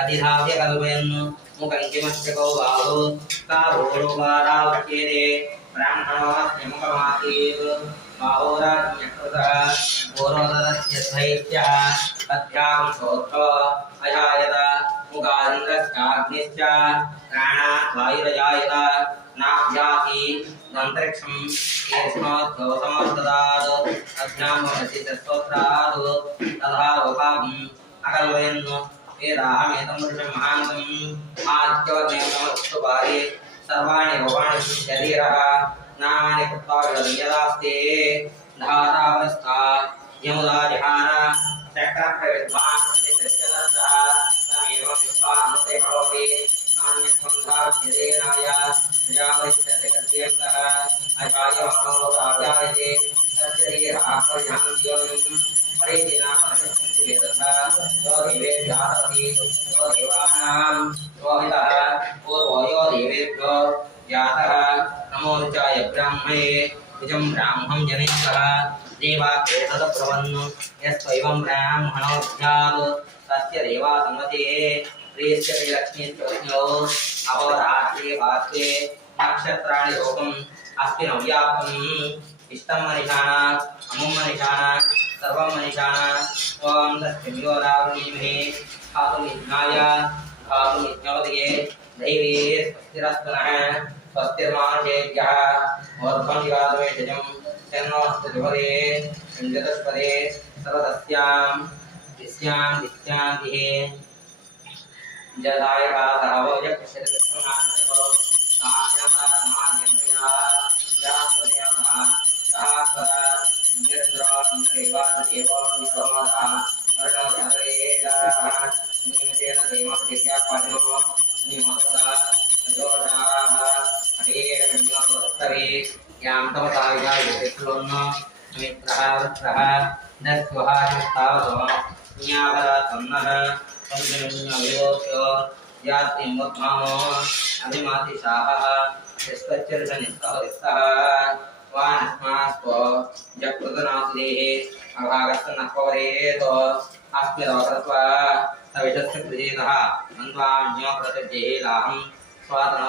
अधिधाव्य कल्पयन् मुखंकिमस्यको बाहु कारोरोगारावच्येते ब्राह्मणोऽस्यमुखमासीत् बाहोराज्ञकृतः गोरोदरस्य दैत्यः अध्यां श्रोत्रो अजायत मुखादिन्द्रश्चाग्निश्च प्राणात् वायुरजायत नाभ्याहि अन्तरिक्षं येष्णोद्योतमोददात् अध्यां वमसि तत्त्वत्रात् तथा लोकाम् अकल्पयन् वेदाहमेतं पुरुषं महान्तम् आद्यवनेमस्तुपारे सर्वाणि रूपाणि शरीरः नामानि कृत्वा यदास्ते धातावस्था यमुदारिहार चक्रप्रविद्वान् प्रतिशतः तमेव विश्वानुते भवति नान्यस्कन्धाभ्यदेनाय प्रजापतिश्चते कथयन्तः अजायमनोराव्यायते तच्चरीरापर्यान्त्योनिम् परिचिना परिचिन्ति वेदः यो देवेभ्याहति यो देवानां रोहितः पूर्वो यो देवेभ्यो जातः नमो ऋचाय ब्राह्मणे निजं ब्राह्मं जनिष्ठः देवाप्रेतदब्रवन् यस्त्वैवं ब्राह्मणो स्यात् तस्य देवा संगतिः प्रेष्यते लक्ष्मीश्चोऽस्यो अहोरात्रे वाक्ये नक्षत्राणि लोकम् अस्ति नव्याप्तम् इष्टं मनिषाणा अमुं मनिषाणा सर्वं मनिषाणा त्वं तस्मिन्यो रावणीमहे धातुनिज्ञाय धातुनिज्ञवदये दैवे स्वस्तिरस्तनः स्वस्तिर्मानुषेभ्यः ऊर्ध्वं दिवादवेशजं शन्नोऽस्तुतिपदे सञ्जतस्पदे सर्वतस्यां दिस्यां जलाय गाधावो यक्षितकृष्णनाथो साह्यमानमान्यमया यास्वन्यमः सास्वदा इंद्रो इंद्रेवा देवो विश्वदा वर्णोदरेदा निमितेन देवं दिव्यापादो निमोदा जोड़ा हरे कृष्णोत्तरे यां तमसाविजा विष्णुन्नो मित्रः दस्वहारिस्तावतो न्यावरा तन्नः संजन्यविलोक्यो याति मुद्धामो अभिमाति शाहः यस्कच्चर्षनिस्तः वानस्मास्त्व जकृतनासुदेः अभागस्तनःपवरेतो अस्मिदवकृत्वा सविषस्य प्रजेतः अन्वान्यो प्रतिजेलाहं स्वातनो